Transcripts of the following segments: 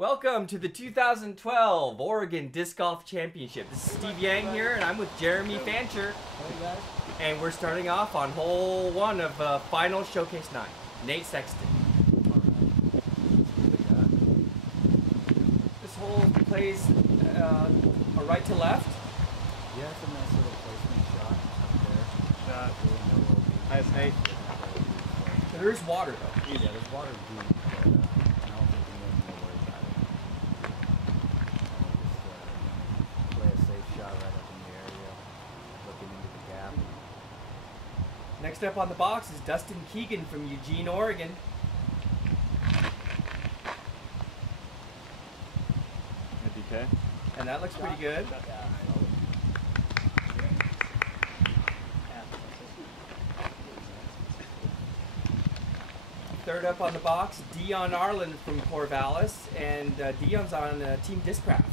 Welcome to the 2012 Oregon Disc Golf Championship. This is Steve Yang here, and I'm with Jeremy Fancher. Hey guys. And we're starting off on hole 1 of final showcase 9. Nate Sexton. This hole plays a right to left. Yeah, it's a nice little placement shot up there. Nice, Nate. There is water though. Yeah, there's water deep, but I don't think we need to worry about it. Just play a safe shot right up in the area, looking into the gap. Next up on the box is Dustin Keegan from Eugene, Oregon. DK. And that looks pretty good. Third up on the box, Dion Arlyn from Corvallis, and Dion's on Team Discraft.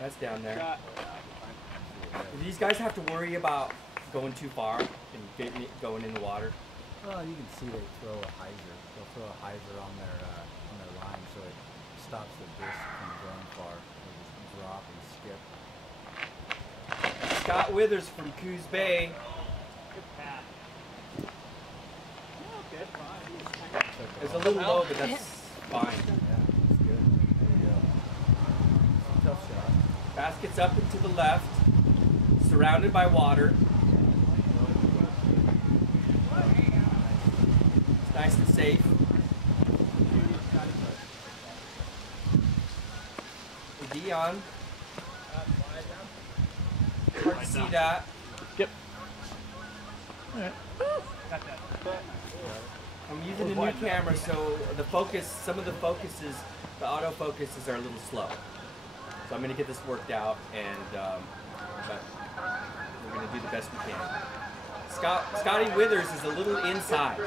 That's down there. Do these guys have to worry about going too far and going in the water? Well, you can see they throw a hyzer. They'll throw a hyzer on their line, so it stops the disc from going far. They'll just drop and skip. Scott Withers from Coos Bay. Good pass. It's a little low, but that's fine. Yeah, that's good. There you go. Tough shot. Basket's up and to the left, surrounded by water. It's nice and safe. Dion. Hard to see that. Yep. I'm using a new camera, so the focus, some of the focuses, the autofocuses are a little slow. So I'm going to get this worked out, and but we're going to do the best we can. Scotty Withers is a little inside.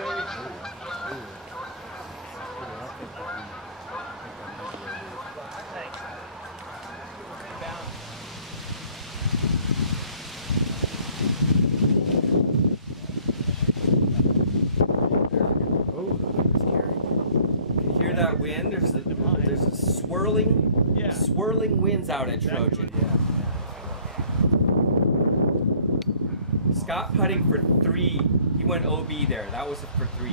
That wind, there's a swirling winds out at Trojan. Scott putting for 3. He went OB there. That was for 3.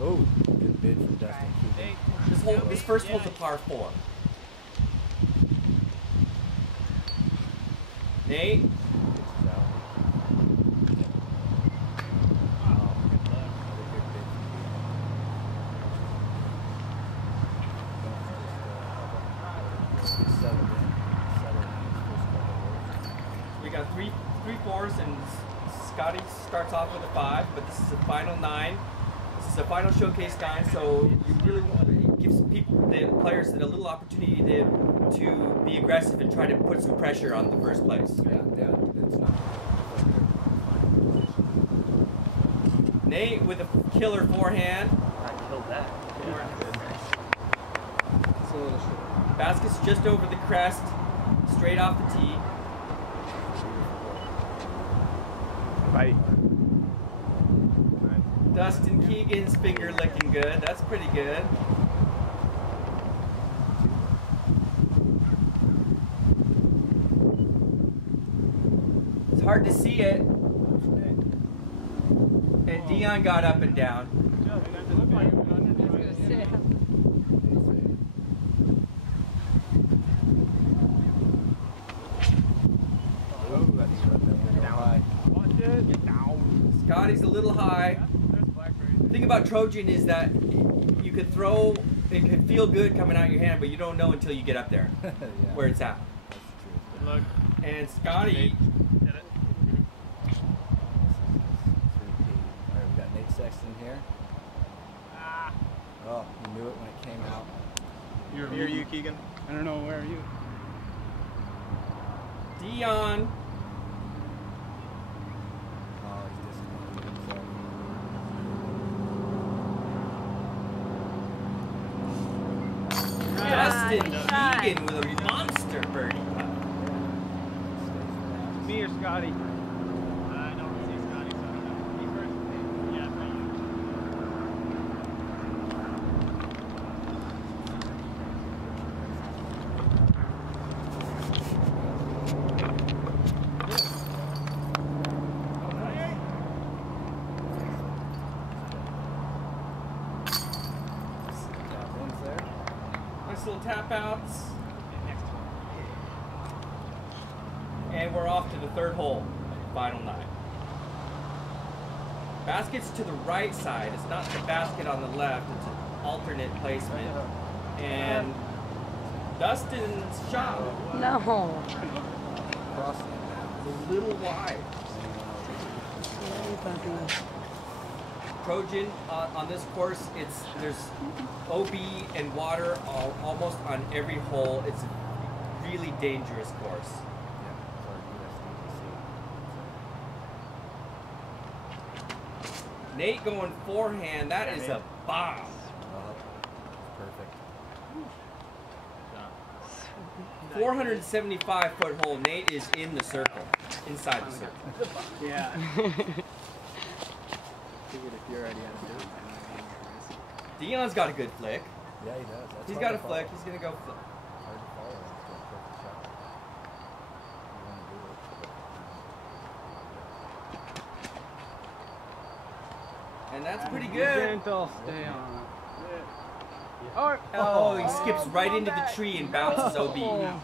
Oh, good bid from Dustin. This first hole's a par 4. Nate. We got three fours, and Scotty starts off with a 5, but this is a final 9. This is a final showcase 9, so you really want it gives the players a little opportunity to be aggressive and try to put some pressure on the first place. Yeah, it's not. Nate with a killer forehand. I killed that. It's a little short. Basket's just over the crest, straight off the tee. Right. Dustin Keegan's finger licking good. That's pretty good. It's hard to see it. And Dion got up and down. Scotty's a little high. The thing about Trojan is that you could throw, it could feel good coming out of your hand, but you don't know until you get up there Yeah. where it's at. That's true. Good luck. And Scotty, Hit it. Alright, we got Nate Sexton here. Oh, you knew it when it came out. You're you, Keegan. I don't know, where are you? Dion, Oh, he's disappointed in himself. Dustin Keegan with a monster birdie putt. Me or Scotty? I don't see Scotty, so I don't know. Me first? Yeah, for you. Nice little tap outs. And we're off to the third hole, final 9. Basket's to the right side. It's not the basket on the left. It's an alternate placement. And Dustin's shot No. Crossing it is a little wide. Trojan on this course, there's OB and water almost on every hole. It's a really dangerous course. Nate going forehand, that is a bomb. Perfect. 475-foot hole. Nate is in the circle, inside the circle. Yeah. Figured if you're already out of it. Dion's got a good flick. Yeah, he does. That's He's hard got to a flick. follow. He's gonna go flick. Hard to follow. That's a perfect shot. You want to do it. And that's pretty good. Gentle, stay on. Oh, he skips right into the tree and bounces OB. Unfortunate.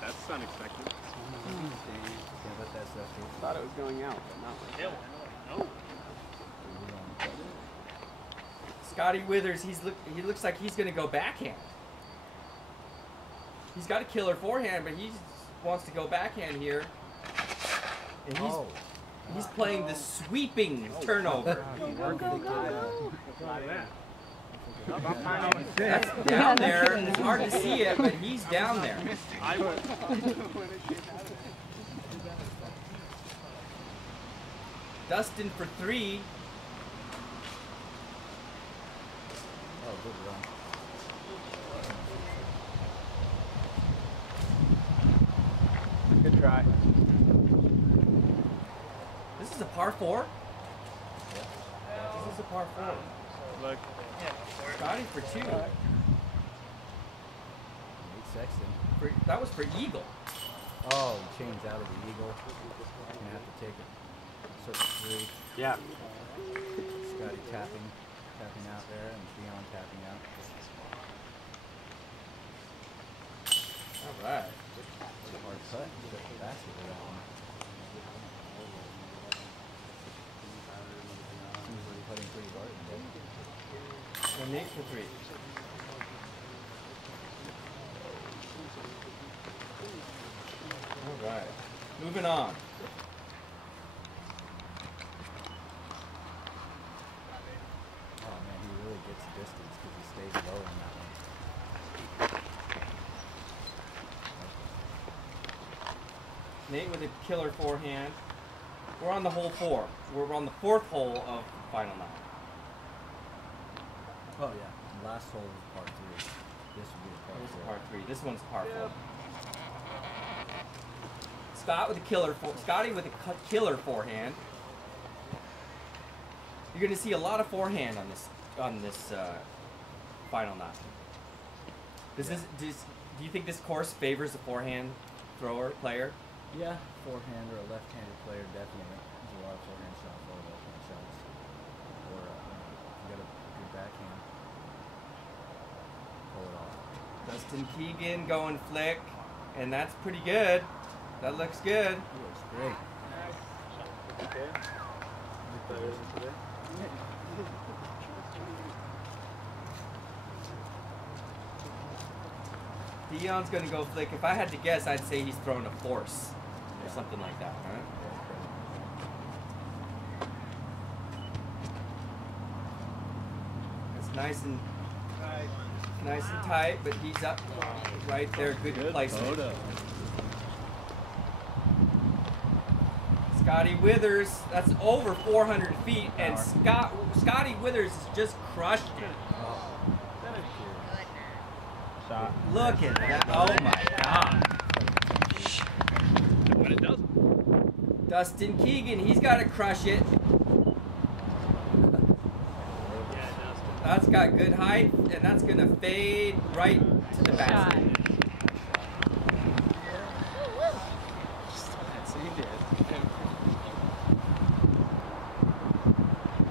That's unexpected. Can't let that stuff get Thought it was going out, but not like that. No. Scotty Withers, he looks like he's gonna go backhand. He's got a killer forehand, but he wants to go backhand here. And he's playing the sweeping turnover. That's down there, and it's hard to see it, but he's down there. Dustin for 3. Oh, good run. Good try. This is a par 4? This is a par 4. Look. Scotty for 2. Nate Sexton. That was for eagle. Oh, he changed out of the eagle. Gonna have to take a circle 3. Yeah. Scotty tapping out there, and Dion tapping out. All right. It's a hard putt. You got the basket for that one. Seems like putting pretty hard. So Nate for 3. All right. Moving on. Oh man, he really gets distance because he stays low on that one. Nate with a killer forehand. We're on the hole 4. We're on the 4th hole of final 9. Oh yeah, the last hole was par 3. This would be a par This is 4. par 3. This one's par 4. Scotty with a killer forehand. You're going to see a lot of forehand on this final 9. Do you think this course favors a forehand player? Yeah, forehand or a left-handed player definitely. There's a lot of forehand shots, a lot of left-hand shots. Or you got a good backhand. Pull it off. Dustin Keegan going flick, and that's pretty good. That looks good. He looks great. Dion's going to go flick. If I had to guess, I'd say he's throwing a force or something like that, right? It's nice and tight, but he's up right there. Good placement. Scotty Withers, that's over 400 feet, and Scotty Withers has just crushed it. shot. Look at that. Oh my God. When it does. Dustin Keegan, he's got to crush it. Yeah, it does. That's got good height, and that's going to fade right to the basket.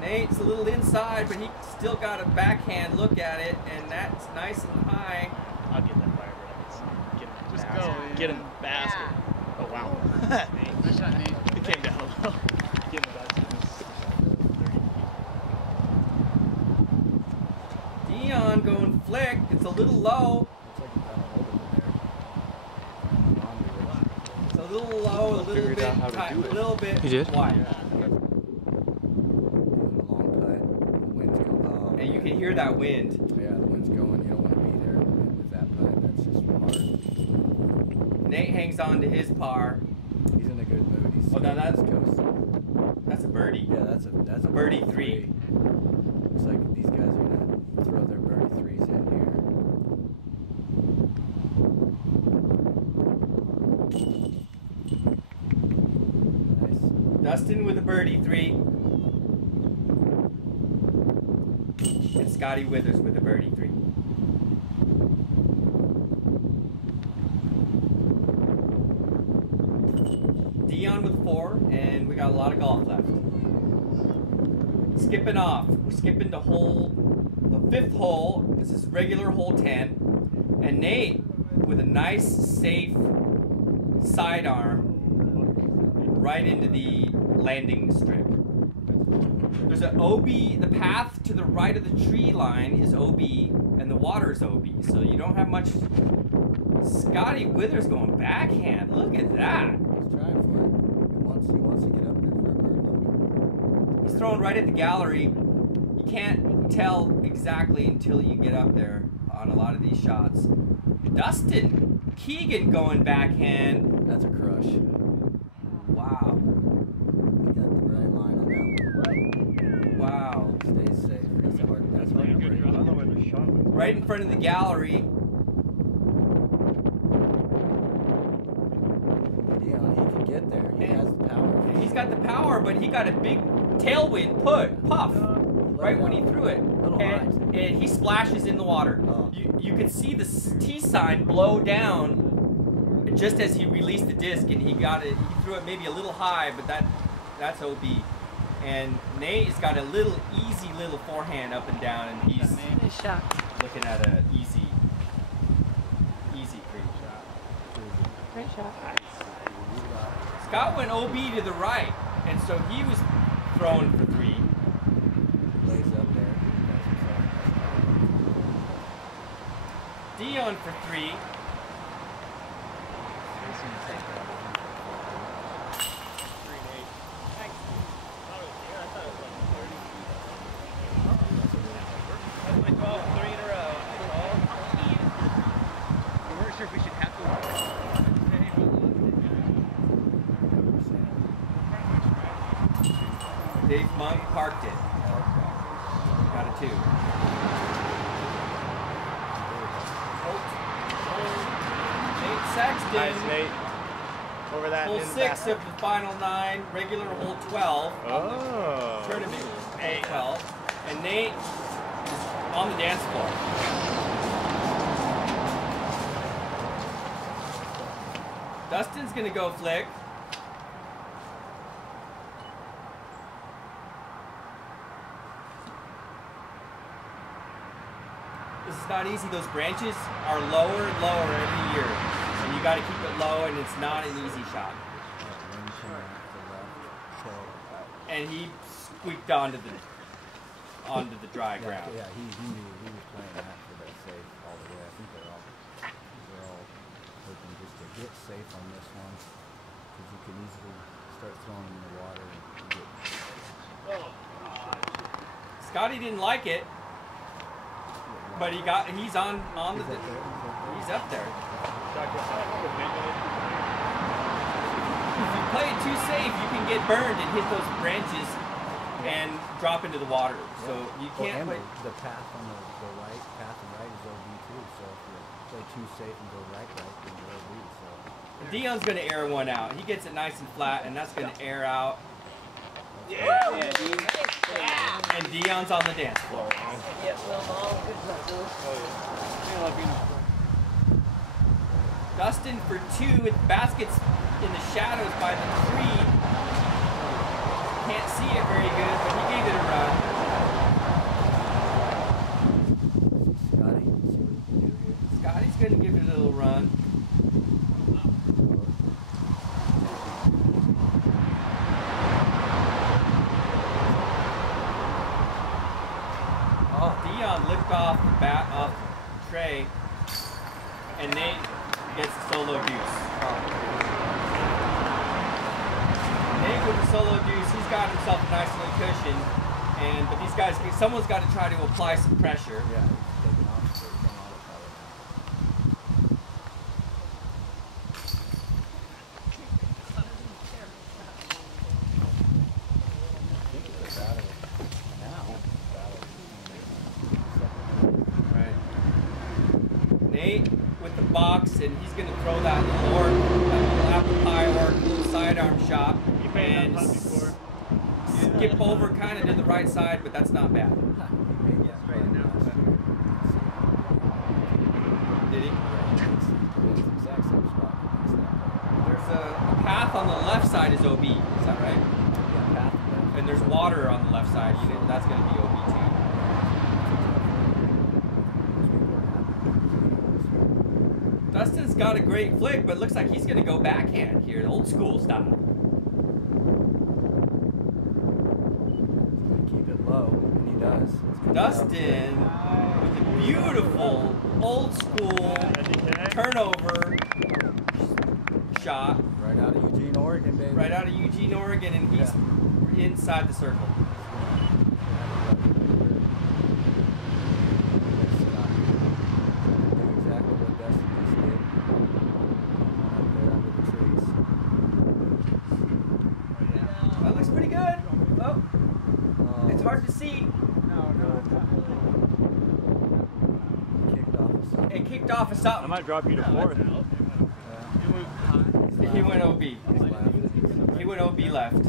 Nate's a little inside, but he still got a backhand look at it, and that's nice and high. I'll get that fire, but get him in the Just basket. go. Get him in the basket. Oh, wow. Nice shot, Nate. It came down low. Get in the basket. 30 feet. Dion going flick. It's a little low. It's a little low, a little bit tight, a little bit wide. And you can hear that wind. Yeah, the wind's going. You don't want to be there with that putt. That's just hard. Nate hangs on to his par. He's in a good mood. He's Oh, now that's coasting. that's a birdie. Yeah, that's a birdie three. Looks like these guys are gonna throw their birdie threes in here. Nice. Dustin with a birdie three. And Scotty Withers with a birdie three. Dion with four, and we got a lot of golf left. Skipping off. We're skipping to the fifth hole. This is regular hole 10. And Nate with a nice, safe sidearm right into the landing strip. There's an OB, the path to the right of the tree line is OB, and the water is OB, so you don't have much. Scotty Withers going backhand. Look at that. He's trying for it. He wants to get up there for a bird look. He's throwing right at the gallery. You can't tell exactly until you get up there on a lot of these shots. Dustin Keegan going backhand. That's a crush. Wow. He got the right line on that one. Wow. Stay safe. That's hard. That's hard to break. I don't know where the shot went. Right in front of the gallery. Dion, he can get there. He has the power. He's got the power, but he got a big tailwind puff right when he threw it. And he splashes in the water. You could see the T sign blow down just as he released the disc, and he got it. He threw it maybe a little high, but that's OB. And Nate has got a little easy little forehand up and down, and he's looking at an easy three. Great shot. Scott went OB to the right, and so he was throwing for three. Lays up there. Dion for three. Dave Monk parked it. Got a two. Nate Sexton. Nice, Nate. Over that. Hole in 6 basket. of the final 9, regular hole 12 Oh. on the tournament hole 12. And Nate is on the dance floor. Dustin's gonna go flick. This is not easy. Those branches are lower and lower every year. And you got to keep it low, and it's not an easy shot. And he squeaked onto the dry ground. Yeah, he knew he was playing that for that safe all the way. I think they're all hoping just to get safe on this one, because you can easily start throwing in the water and get. Scotty didn't like it, but he's on the he's up there. If you play it too safe, you can get burned and hit those branches and drop into the water. So you can't play. The path on the right, path and right is OB too. So if you play too safe and go right, then you're OB. So Dion's gonna air one out. He gets it nice and flat, and that's gonna air out. And Dion's on the dance floor. Dustin for 2 with baskets in the shadows by the tree. Can't see it very good, but he gave it a run. Scotty, see what he can do here. Scotty's gonna give it a little run. Dion licked off the bat off the tray, and Nate gets the solo deuce. Nate with the solo deuce, he's got himself a nice little cushion, but these guys, someone's got to try to apply some pressure. Yeah, he's taking off, so he's going all the power now. I think it's a battle now. Right. Nate with the box, and he's going to throw that little orc, that little apple pie orc, little sidearm shot, and skip over kind of to the right side, but that's not bad. Did he? There's a path on the left side is OB, is that right? Yeah, path. And there's water on the left side, that's going to be OB too. Dustin's got a great flick, but it looks like he's going to go backhand here, old school style. Keep it low, and he does. Dustin with a beautiful old school turnover shot. Right out of Eugene, Oregon, baby. Right out of Eugene, Oregon, and he's inside the circle. Exactly what Dustin just did. Up there under the trees. That looks pretty good. Oh, it's hard to see. It kicked off of something. I might drop you to 4th. He went OB. He went OB left.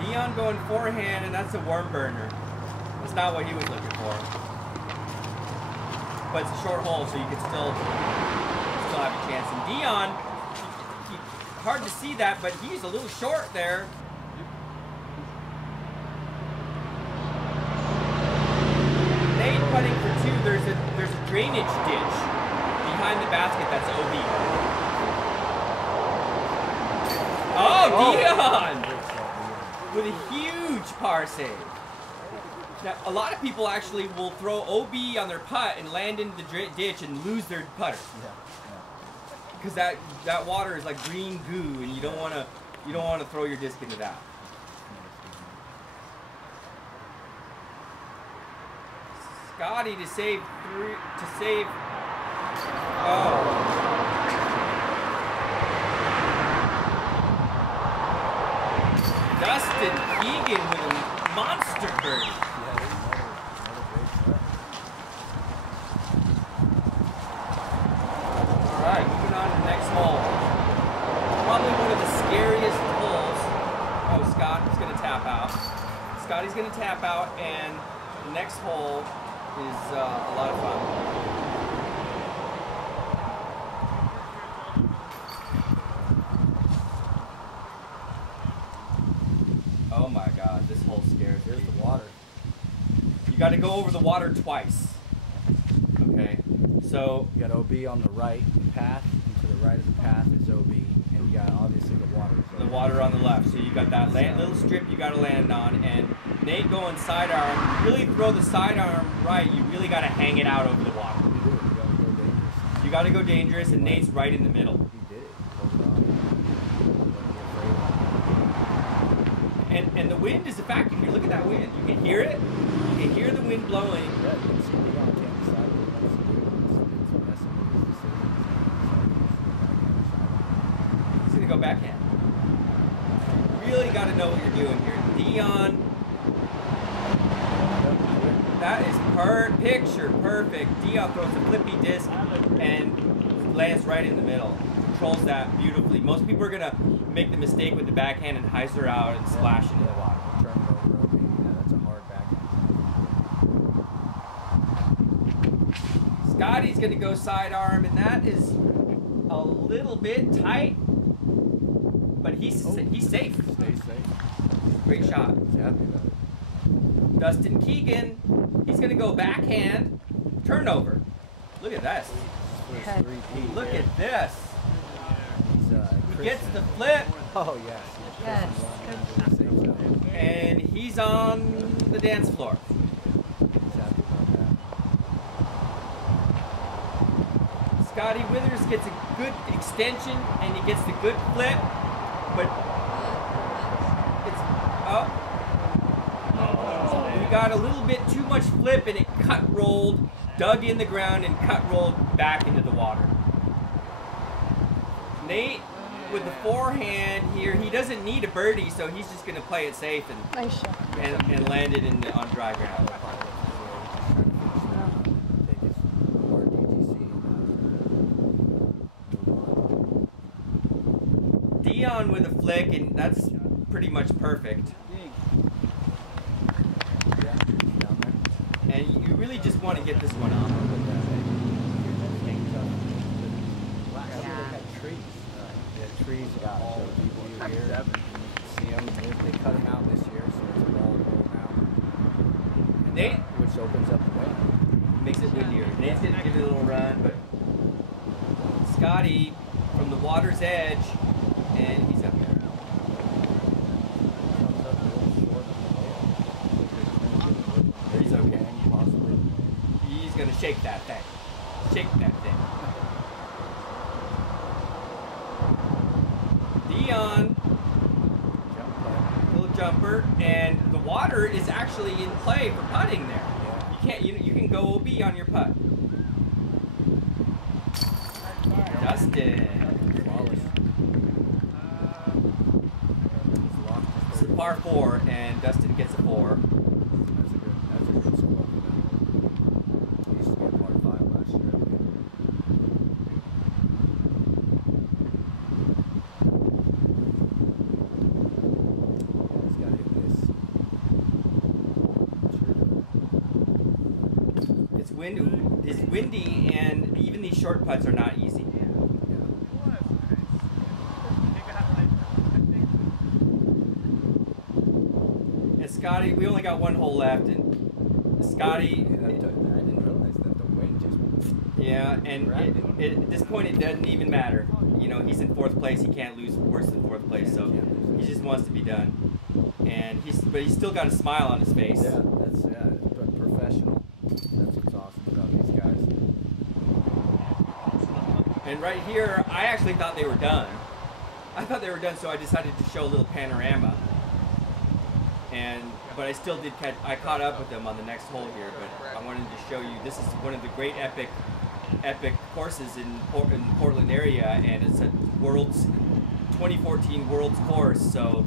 Dion going forehand, and that's a worm burner. That's not what he was looking for. But it's a short hole, so you can still have a chance. And Dion, hard to see that, but he's a little short there. Nate putting for 2. There's a drainage ditch behind the basket that's OB. Oh, Dion with a huge par save. Now, a lot of people actually will throw OB on their putt and land into the ditch and lose their putter. Because that water is like green goo, and you don't want to throw your disc into that. Scotty to save 3 to save. Oh. Dustin Keegan with a monster birdie. Alright, moving on to the next hole. Probably one of the scariest holes. Oh, Scotty's going to tap out. Scotty's going to tap out, and the next hole is a lot of fun. Oh my God, this hole scares me. Here's the water. You got to go over the water twice. Okay, so You got OB on the right path, and to the right of the path is OB, and you got obviously the water. the water on the left. So you got that little strip you got to land on, and Nate going sidearm. Really throw the sidearm right. You really got to hang it out over the water. You got to go dangerous, and Nate's right in the middle. He did it. He pulled it off. And the wind is a factor here. Look at that wind. You can hear it. You can hear the wind blowing. Yeah, you can see Dion can't decide what he wants to do. It's messing with his decisions. He's gonna go backhand. Really got to know what you're doing here, Dion. That is picture perfect. Dion throws a flippy disc and lands right in the middle. Controls that beautifully. Most people are gonna make the mistake with the backhand and hyzer out and splash into the water. Turn it over, okay. Yeah, that's a hard backhand. Scotty's gonna go sidearm, and that is a little bit tight, but he's safe. Stay safe. Great shot. He's happy about it. Dustin Keegan, he's gonna go backhand, turnover. Look at this. First 3P. Look at this. He's, He gets the flip, Oh, yes. Yes. and he's on the dance floor. He's happy about that. Scotty Withers gets a good extension, and he gets the good flip, but it's up. We got a little bit too much flip, and it cut rolled, dug in the ground, and cut rolled back into the water. Nate with the forehand here, he doesn't need a birdie, so he's just going to play it safe Nice shot. and land it on dry ground. Dion with a flick, and that's pretty much perfect. And you really just want to get this one off. Trees got all people here. You see them. They cut them out this year, so it's a ball now. And Nate, which opens up the wind. makes it windier. Nate's gonna give it a little run, but Scotty from the water's edge, and he's up there. Comes up a little short of the He's okay. Possibly. He's gonna shake that thing. Shake that thing. Dion, little jumper, and the water is actually in play for putting there. You can't, you can go OB on your putt. Dustin. Flawless. It's a par 4, and Dustin gets a 4. That's a good score for them. He used to be a par 5 last year. He's got to hit this. It's windy, and even these short putts are not easy. And Scotty, we only got one hole left, and Scotty, I didn't realize that the wind just... yeah, and at this point it doesn't even matter. You know, he's in 4th place. He can't lose worse than 4th place, so he just wants to be done. And but he's still got a smile on his face. Yeah, that's professional. That's what's awesome about these guys. And right here, I actually thought they were done. I thought they were done, so I decided to show a little panorama. But I still did catch. I caught up with them on the next hole here, but I wanted to show you. This is one of the great epic courses in the Portland area, and it's a 2014 Worlds course. So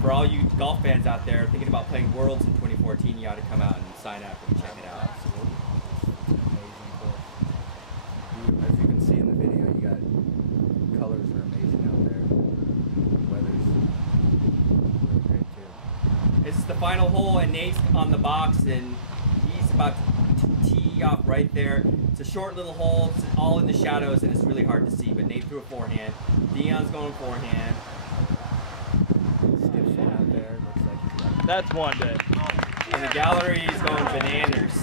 for all you golf fans out there thinking about playing Worlds in 2014, you ought to come out and sign up and check it out. Absolutely. It's an amazing course. As you can see in the video, you got colors are amazing out there. Weather's really great too. This is the final hole, and Nate's on the box, and he's about to tee off right there. It's a short little hole. It's all in the shadows, and it's really hard to see, but Nate threw a forehand. Dion's going forehand. Skips one out there. Looks like he's got That's one day. And the gallery is going bananas.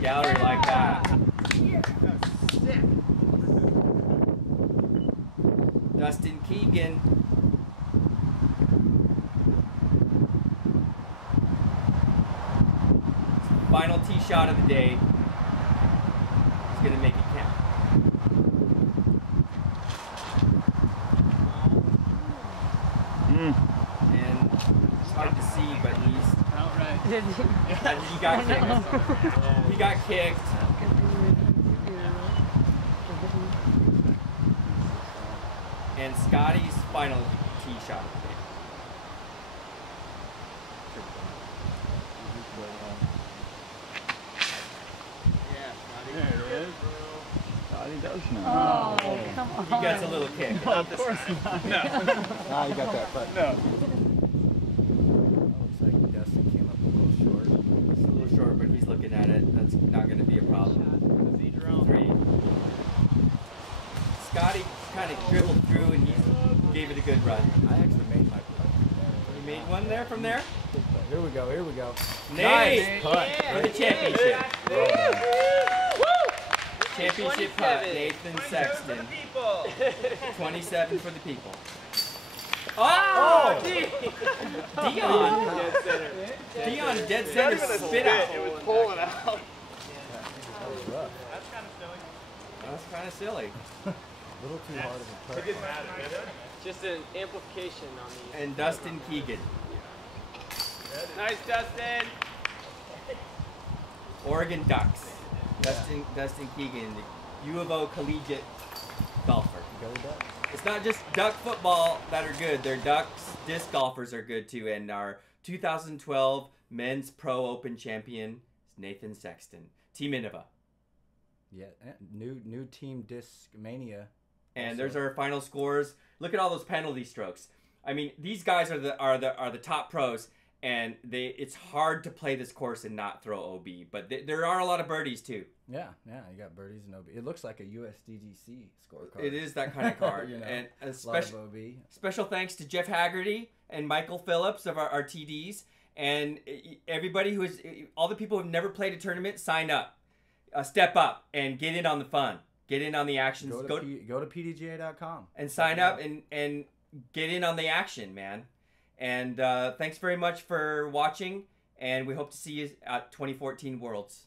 Gallery like that. Dustin Keegan. Final tee shot of the day. He's going to make it count. And it's hard to Did you? And he got kicked. He got kicked. And Scotty's final tee shot. There it is. Scotty does know. Oh, come on. He gets a little kick. No, of course not. No. Ah, you got that, but No. looks like Dustin came up a little short. It's a little short, but he's looking at it. That's not going to be a problem. Three. Scotty kind of dribbled through and he gave it a good run. I actually made my putt. You made one there from there? Here we go. Here we go. Nice putt. for the championship. Well done. Championship putt, Nathan Sexton. 27 for the people. Oh! Dion! Dion dead center spit out. It was pulling out. That was rough. That's kind of silly. A little too hard of a putt. Just an amplification on the. And Dustin Keegan. Nice, Dustin. Oregon Ducks. Dustin Keegan, the U of O collegiate golfer. Go Ducks. It's not just duck football that are good. Their Ducks disc golfers are good too. And our 2012 Men's Pro Open champion is Nathan Sexton. Team Innova. Yeah, new team Disc Mania. And Also. there's our final scores. Look at all those penalty strokes. I mean, these guys are the top pros, and it's hard to play this course and not throw OB. But there are a lot of birdies too. Yeah, you got birdies and OB. It looks like a USDGC scorecard. It is that kind of card. You know, And a lot of OB. special thanks to Jeff Hagerty and Michael Phillips of our TDs, and everybody who is all the people who have never played a tournament. Sign up, step up, and get in on the fun. Get in on the actions. Go to pdga.com and sign up and get in on the action, man. And thanks very much for watching, and we hope to see you at 2014 Worlds.